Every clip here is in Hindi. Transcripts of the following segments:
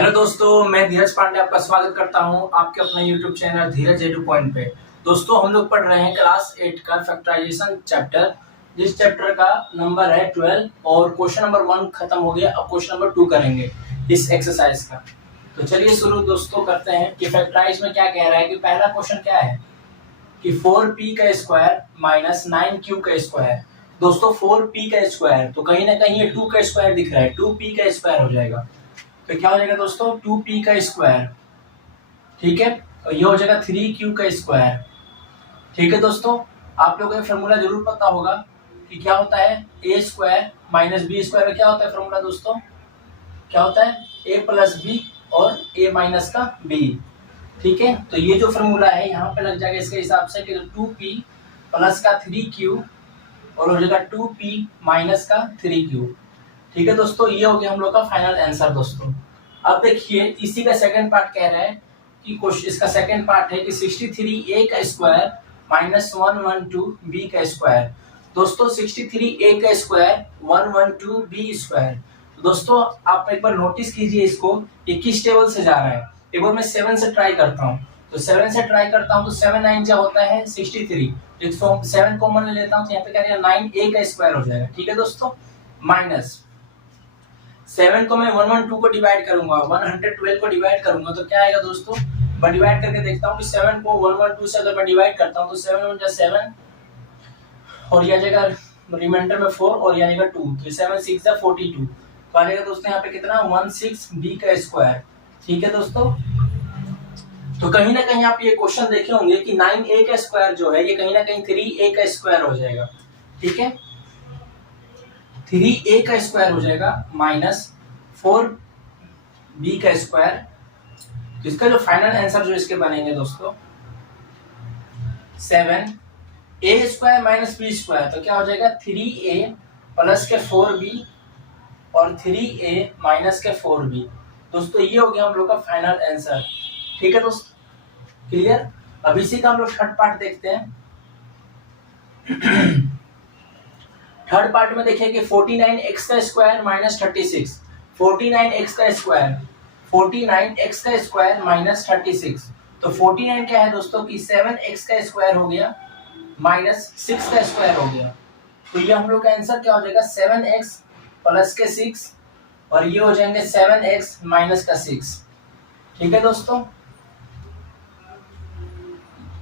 हेलो दोस्तों, मैं धीरज पांडे आपका स्वागत करता हूं आपके अपने यूट्यूब चैनल धीरज एडू पॉइंट पे। दोस्तों, हम लोग पढ़ रहे हैं क्लास 8 का फैक्टराइजेशन चैप्टर, जिस चैप्टर का नंबर है 12 और क्वेश्चन नंबर 1 खत्म हो गया। अब क्वेश्चन नंबर 2 करेंगे इस एक्सरसाइज का। तो चलिए शुरू दोस्तों करते हैं कि फैक्टराइज में क्या कह रहा है। कि पहला क्वेश्चन क्या है कि 4p का स्क्वायर माइनस 9q का स्क्वायर। दोस्तों 4p का स्क्वायर तो कहीं ना कहीं ये 2 का स्क्वायर दिख रहा है, 2p का स्क्वायर हो जाएगा। तो क्या हो जाएगा दोस्तों 2p का स्क्वायर, ठीक है। और ये हो जाएगा 3q का स्क्वायर, ठीक है। दोस्तों आप लोगों को फॉर्मूला जरूर पता होगा कि क्या होता है a square minus B square में क्या होता है फॉर्मूला दोस्तों, क्या होता है a प्लस बी और a माइनस का b, ठीक है। तो ये जो फॉर्मूला है यहाँ पे लग जाएगा इसके हिसाब से कि 2p प्लस का 3q और हो जाएगा 2p माइनस का 3q, ठीक है। दोस्तों ये हो गया हम लोग का फाइनल आंसर। दोस्तों अब देखिए इसी का सेकंड पार्ट कह रहा है कि क्वेश्चन इसका सेकंड पार्ट है कि 63a का स्क्वायर माइनस 112b का स्क्वायर। दोस्तों 63a का स्क्वायर 112b स्क्वायर। तो दोस्तों आप एक बार नोटिस कीजिए इसको, ये किस टेबल से जा रहा है। एक बार मैं 7 से ट्राई करता हूँ, तो 7 से ट्राई करता हूँ तो 7 9 जा होता है 63, तो 7 कॉमन ले लेता हूँ तो यहाँ पे क्या रहेगा 9a का स्क्वायर हो जाएगा, ठीक है दोस्तों। माइनस 7 को मैं 112 को डिवाइड करूंगा, 112 को डिवाइड करूंगा तो क्या आएगा दोस्तों, मैं डिवाइड करके देखता हूँ कि 7 को 112 से अगर मैं डिवाइड करता हूँ तो 7 1 जा 7 और ये आ जाएगा रिमाइंडर में 4 और ये आएगा 2, तो 7 6 जा 42, तो आ जाएगा दोस्तों यहाँ पे कितना 16b का स्क्वायर, ठीक है दोस्तों। तो कहीं ना कहीं आप ये क्वेश्चन देखे होंगे कि 9a का स्क्वायर जो है ये कहीं ना कहीं 3a का स्क्वायर हो जाएगा, ठीक है। 3a का स्क्वायर हो जाएगा माइनस 4b का स्क्वायर। तो इसका जो फाइनल आंसर जो इसके बनेंगे दोस्तों 7a square minus b square, तो क्या हो जाएगा 3a प्लस के 4b और 3a माइनस के 4b। दोस्तों ये हो गया हम लोग का फाइनल आंसर, ठीक है दोस्तों, क्लियर। अब इसी का हम लोग थर्ड पार्ट देखते हैं। थर्ड पार्ट में देखिए कि 49x का स्क्वायर माइनस 36, 49x का स्क्वायर 49x का स्क्वायर माइनस 36। तो 49 क्या है दोस्तों कि 7x का स्क्वायर हो गया माइनस 6 का स्क्वायर हो गया। तो ये हम लोग का आंसर क्या हो जाएगा 7x प्लस के 6 और ये हो जाएंगे 7x माइनस का 6, ठीक है दोस्तों।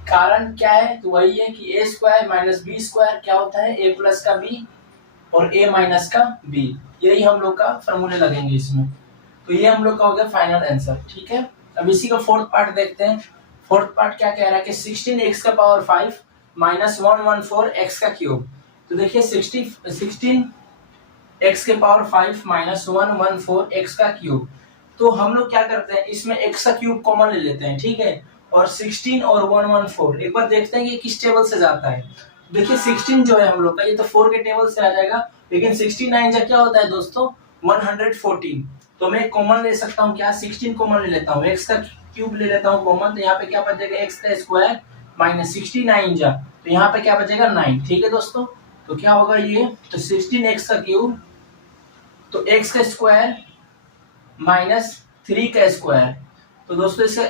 कारण क्या है तो वही है कि a square minus B square क्या होता है a प्लस का b और a माइनस का b, यही हम लोग का फॉर्मूले लगेंगे इसमें। तो ये हम लोग का हो गया फाइनल आंसर, ठीक है। अब इसी का फोर्थ पार्ट देखते हैं। फोर्थ पार्ट क्या कह रहा है कि 16x का पावर 5 माइनस 114x का क्यूब। तो देखिए 16x के पावर 5 माइनस 114x का क्यूब। तो हम लोग क्या करते हैं इसमें x का क्यूब कॉमन ले लेते हैं, ठीक है। और 16 और 114 एक बार देखते हैं कि किस टेबल से जाता है। देखिए 16 जो है हम लोग का ये तो 4 के टेबल से आ जाएगा, लेकिन 69 जा क्या होता है दोस्तों 114। तो मैं कॉमन ले सकता हूँ, क्या 16 कॉमन ले लेता हूँ, x का क्यूब ले लेता हूँ कॉमन, तो यहाँ पे क्या बचेगा x का स्क्वायर माइनस 69 जा, तो यहाँ पे क्या बचेगा 9, ठीक है दोस्तों। तो क्या होगा ये तो 16x का क्यूब तो x का स्क्वायर माइनस 3 का स्क्वायर। तो दोस्तों इसका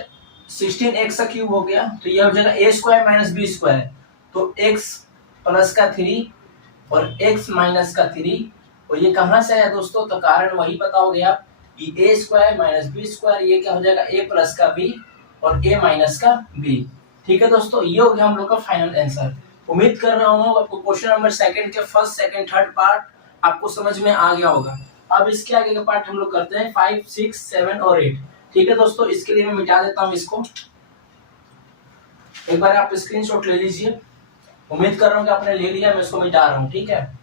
16x का क्यूब हो गया तो ये हो जाएगा a square minus b square, तो x प्लस का 3 और x माइनस का 3, और ये कहां से आया दोस्तों, तो कारण वही बताओगे आप कि a square minus b square, ये क्या हो जाएगा a प्लस का b और a माइनस का b, ठीक है दोस्तों। ये हो गया हम लोग का फाइनल आंसर। उम्मीद कर रहा हूँ आपको क्वेश्चन नंबर सेकंड के फर्स्ट सेकंड थर्ड पार्ट आपको समझ में आ गया होगा। अब इसके आगे का पार्ट हम लोग करते हैं 5 6 7 और 8, ठीक है दोस्तों। इसके लिए मैं मिटा देता हूँ इसको, एक बार आप स्क्रीनशॉट ले लीजिए। उम्मीद कर रहा हूँ कि आपने ले लिया, मैं इसको मिटा रहा हूँ, ठीक है।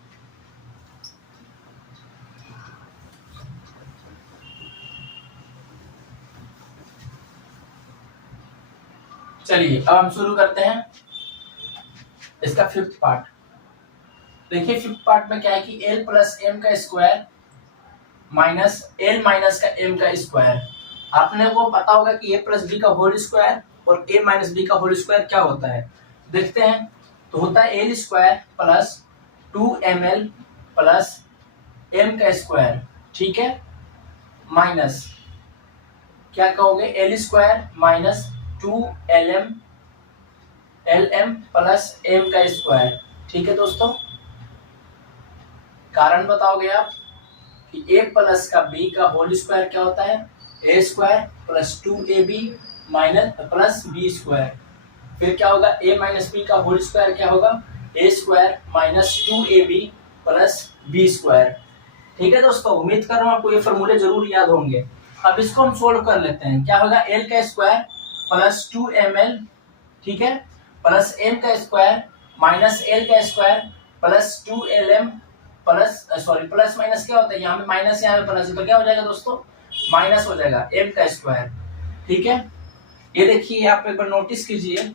चलिए अब हम शुरू करते हैं इसका फिफ्थ पार्ट। देखिए फिफ्थ पार्ट में क्या है कि l प्लस m का स्क्वायर माइनस l माइनस का m का स्क्वायर। आपने को पता होगा कि a प्लस b का होल स्क्वायर और a माइनस b का होल स्क्वायर क्या होता है, देखते हैं। तो होता है l square plus 2ml plus m का स्क्वायर, ठीक है, माइनस क्या कहोगे, L square minus 2 L M plus m का स्क्वायर। ठीक है दोस्तों, कारण बताओगे आप कि ए प्लस का बी का होल स्क्वायर क्या होता है, a square plus 2ab minus plus b square. फिर क्या होगा, a माइनस बी का होल स्क्वायर क्या होगा, a square minus 2ab plus b square. ठीक है दोस्तों, उम्मीद कर रहा हूँ आपको ये फॉर्मूले जरूर याद होंगे। अब इसको हम सोल्व कर लेते हैं। क्या होगा, एल का स्क्वायर प्लस 2ml, ठीक है, प्लस एम का स्क्वायर माइनस एल का square plus 2lm plus sorry plus minus क्या होता है, यहाँ पे माइनस यहाँ पे प्लस, तो क्या हो जाएगा दोस्तों, माइनस हो जाएगा एम का स्क्वायर। ठीक है, ये देखिए आप एक बार नोटिस कीजिए,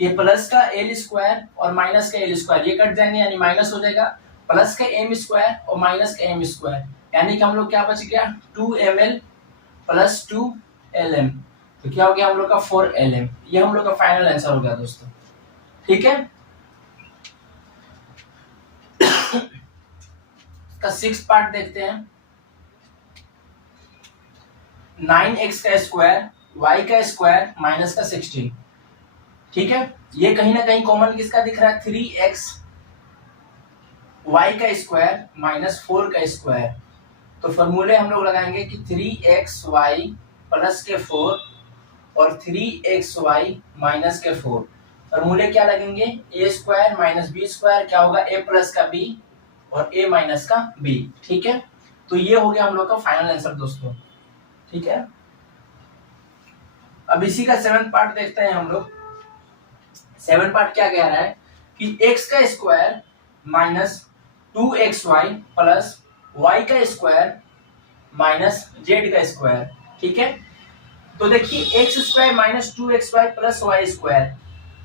ये प्लस का एल स्क्वायर और माइनस का एल स्क्वायर ये कट जाएंगे, यानी माइनस हो जाएगा, प्लस का एम स्क्वायर और माइनस का एम स्क्वायर, यानी कि हम लोग क्या बच गया, 2ml प्लस 2lm, तो क्या हो गया हम लोग का 4lm। ये हम लोग का फाइनल आंसर हो गया दोस्तों। ठीक है, का 6 पार्ट देखते हैं। 9x का स्क्वायर y का स्क्वायर माइनस का 16। ठीक है, ये कहीं ना कहीं कॉमन किसका दिख रहा है, 3x y का स्क्वायर माइनस 4 का स्क्वायर। तो फॉर्मूले हम लोग लगाएंगे कि 3xy प्लस के 4 और 3xy माइनस के 4। फॉर्मूले क्या लगेंगे, ए स्क्वायर माइनस बी स्क्वायर क्या होगा, ए प्लस का बी और ए माइनस का बी। ठीक है, तो ये हो गया हम लोग का फाइनल आंसर दोस्तों। ठीक है, अब इसी का 7th पार्ट देखते हैं हम लोग। 7 पार्ट क्या कह रहा है कि x का square minus 2xy plus y का स्क्वायर माइनस z का स्क्वायर। ठीक है, तो देखिए x square minus 2xy plus y square,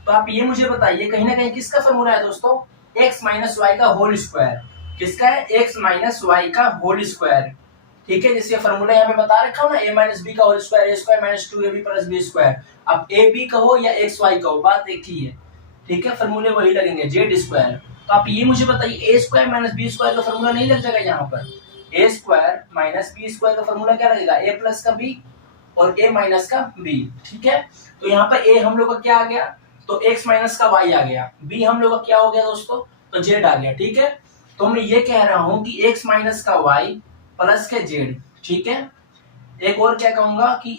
तो आप ये मुझे बताइए कहीं ना कहीं किसका फॉर्मूला है दोस्तों, x माइनस वाई का होल स्क्वायर। किसका है, x माइनस वाई का होल स्क्वायर। ठीक है, जिसके फॉर्मूला यहाँ पे बता रखा हूं ना, a माइनस बी का whole square, a square minus 2ab plus b square. अब ए बी कहो या एक्स वाई कहो, बात एक ही है। ठीक है, फॉर्मूले वही लगेंगे, जेड स्क्वायर। तो आप ये मुझे बताइए, ए स्क्वायर माइनस बी स्क्वायर का फॉर्मूला नहीं लग जाएगा यहाँ पर, ए स्क्वायर माइनस बी स्क्वायर का फॉर्मूला क्या लगेगा, ए प्लस का बी और ए माइनस का बी। ठीक है, तो यहाँ पर ए हम लोग का क्या आ गया, तो x माइनस का y आ गया, b हम लोग का क्या हो गया दोस्तों, तो z आ गया। ठीक है, तो मैं ये कह रहा हूं कि x माइनस का y प्लस के z। ठीक है, एक और क्या कहूंगा कि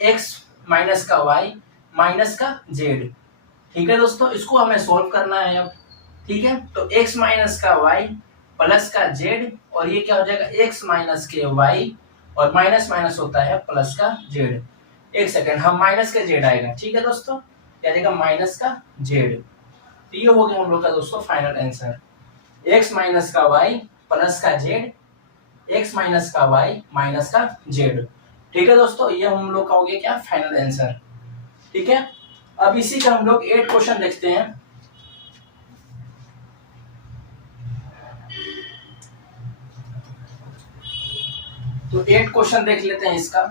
x माइनस का y माइनस का z। ठीक है दोस्तों, इसको हमें सॉल्व करना है अब। ठीक है, तो x माइनस का y प्लस का z और ये क्या हो जाएगा, x माइनस के y और माइनस माइनस होता है प्लस का z। एक सेकेंड, हम माइनस का z आएगा। ठीक है दोस्तों, क्या देगा, माइनस का जेड। तो ये हो गया हम लोग का दोस्तों फाइनल आंसर, x माइनस का y प्लस का जेड, x माइनस का y माइनस का जेड। ठीक है दोस्तों, ये हम लोग का हो गया क्या, फाइनल आंसर। ठीक है, अब इसी का हम लोग 8 क्वेश्चन देखते हैं। तो 8 क्वेश्चन देख लेते हैं इसका।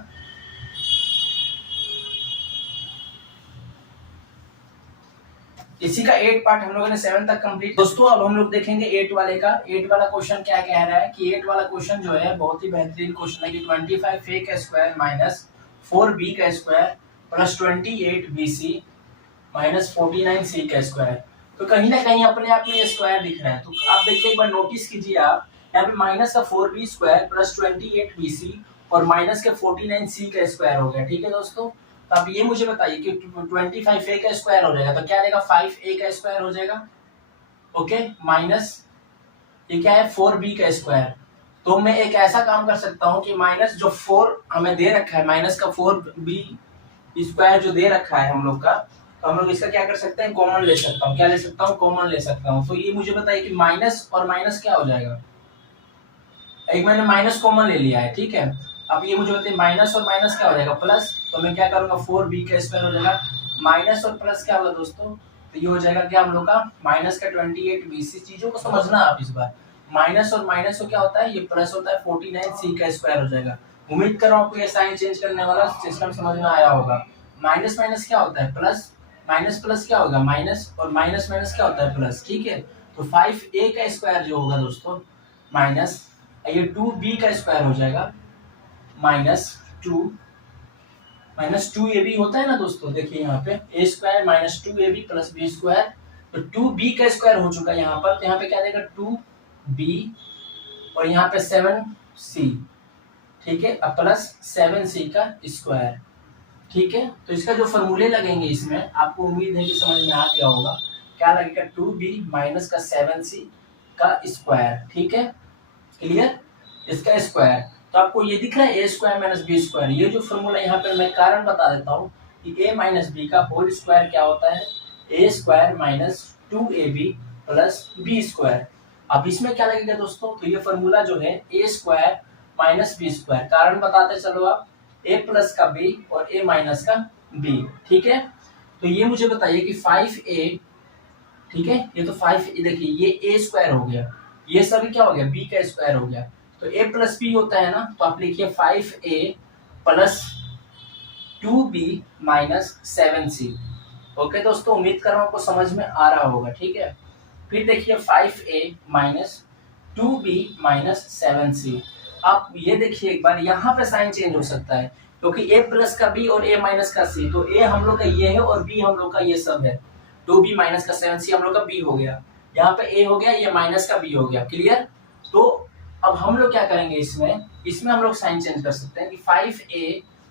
इसी का 8 पार्ट हम लोगों ने 7 तक कंप्लीट। दोस्तों अब हम लोग देखेंगे 8 वाले का। 8 वाला क्वेश्चन क्या कह रहा है कि 8 वाला क्वेश्चन जो है बहुत ही बेहतरीन क्वेश्चन है कि 25 a का स्क्वायर माइनस 4b का square plus 28 bc minus 49 c का स्क्वायर। तो कहीं ना कहीं अपने आप में ये स्क्वायर दिख रहा है। तो आप देखिए एक बार नोटिस कीजिए, आप यहाँ पे माइनस का 4b स्क्वायर प्लस 28 bc और माइनस के 49 c का स्क्वायर हो गया। ठीक है दोस्तों, तो आप ये मुझे बताइए कि 25 a का स्क्वायर हो जाएगा तो क्या आएगा, 5a का स्क्वायर हो जाएगा। ओके, माइनस ये क्या है, 4b का स्क्वायर। तो मैं एक ऐसा काम कर सकता हूँ कि माइनस जो 4 हमें दे रखा है, माइनस का 4b स्क्वायर जो दे रखा है हम लोग का, तो हम लोग इसका क्या कर सकते हैं, कॉमन ले सकता हूँ। क्या ले सकता हूँ, कॉमन ले सकता हूँ। तो ये मुझे बताइए कि माइनस और माइनस क्या हो जाएगा, एक मैंने माइनस कॉमन ले लिया है। ठीक है, अब ये मुझे बताइए माइनस और माइनस क्या हो जाएगा, प्लस। तो मैं क्या करूंगा, 4b का स्क्वायर हो जाएगा, माइनस और प्लस क्या होगा दोस्तों, तो ये हो जाएगा क्या हम लोग का, माइनस का 28 bc। चीजों को समझना आप इस बार, माइनस और माइनस को क्या होता है, ये प्लस होता है, 49 c का स्क्वायर हो जाएगा। उम्मीद कर रहा हूँ आपको ये साइन चेंज करने वाला सिस्टम समझ में आया होगा। माइनस माइनस क्या होता है, प्लस, माइनस प्लस क्या होगा, माइनस, और माइनस माइनस क्या होता है, प्लस। ठीक है, तो 5a का स्क्वायर जो होगा दोस्तों माइनस ये 2b का स्क्वायर हो जाएगा minus 2 minus two a b होता है ना दोस्तों, देखिए यहाँ पे a square minus two a b plus b square, तो टू बी का स्क्वायर हो चुका है यहाँ पर, तो यहाँ पे क्या देगा टू बी और यहाँ पे सेवन सी, ठीक है, अब प्लस सेवन सी का स्क्वायर, ठीक है। तो इसका जो फॉर्मूले लगेंगे इसमें, आपको उम्मीद है कि समझ में आ गया होगा। क्या लगेगा, टू बी माइनस का सेवन सी का स्क्वायर, ठीक है, क्लियर, इसका स्क्वायर। तो आपको ये दिख रहा है a square minus B square, ये जो फॉर्मूला यहाँ पे मैं कारण बता देता हूँ कि ए माइनस बी का होल स्क्वायर क्या होता है, a square minus two a b plus b square. अब इसमें क्या लगेगा दोस्तों, तो ये फॉर्मूला जो है a square minus B square, कारण बताते चलो आप, ए प्लस का बी और ए माइनस का बी, ठीक है। तो ये मुझे बताइए कि 5a, ठीक है, ये तो 5, देखिए ये ए स्क्वायर हो गया, ये सभी क्या हो गया, बी का स्क्वायर हो गया, तो ए प्लस बी होता है ना, तो आप लिखिए 5a plus 2b minus 7c। Okay दोस्तों, उम्मीद कर रहा हूँ आपको समझ में आ रहा होगा, ठीक है। फिर देखिए 5a minus 2b minus 7c। आप ये देखिए एक बार, यहाँ पे साइन चेंज हो सकता है क्योंकि a प्लस का b और a माइनस का c, तो a हम लोग का ये है और b हम लोग का ये सब है, 2b माइनस का 7c हम लोग का b हो गया, यहाँ पे a हो गया, ये माइनस का b हो गया, क्लियर। तो अब हम लोग क्या करेंगे, इसमें हम लोग साइन चेंज कर सकते हैं कि 5a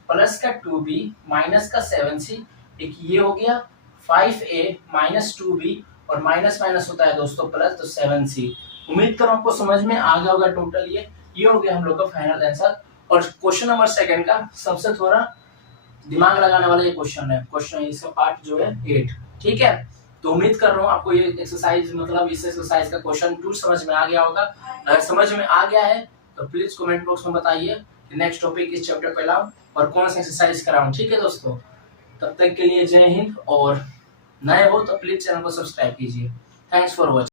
प्लस का 2b माइनस का 7c, एक ये हो गया 5a माइनस 2b और माइनस माइनस होता है दोस्तों प्लस, तो 7c। उम्मीद करो आपको समझ में आ गया होगा टोटल, ये हो गया हम लोग का फाइनल आंसर। और क्वेश्चन नंबर सेकंड का सबसे थोड़ा दिमाग लगाने वाला ये क्वेश्चन है, क्वेश्चन इसका पार्ट जो है 8, ठीक है। तो उम्मीद कर रहा हूँ आपको ये एक्सरसाइज, मतलब इस एक्सरसाइज का क्वेश्चन 2 समझ में आ गया होगा। अगर समझ में आ गया है तो प्लीज कमेंट बॉक्स में बताइए कि नेक्स्ट टॉपिक इस चैप्टर पे लाऊं और कौन सा एक्सरसाइज कराऊं, ठीक है दोस्तों। तब तक के लिए जय हिंद, और नए हो तो प्लीज चैनल को सब्सक्राइब कीजिए। Thanks for watching.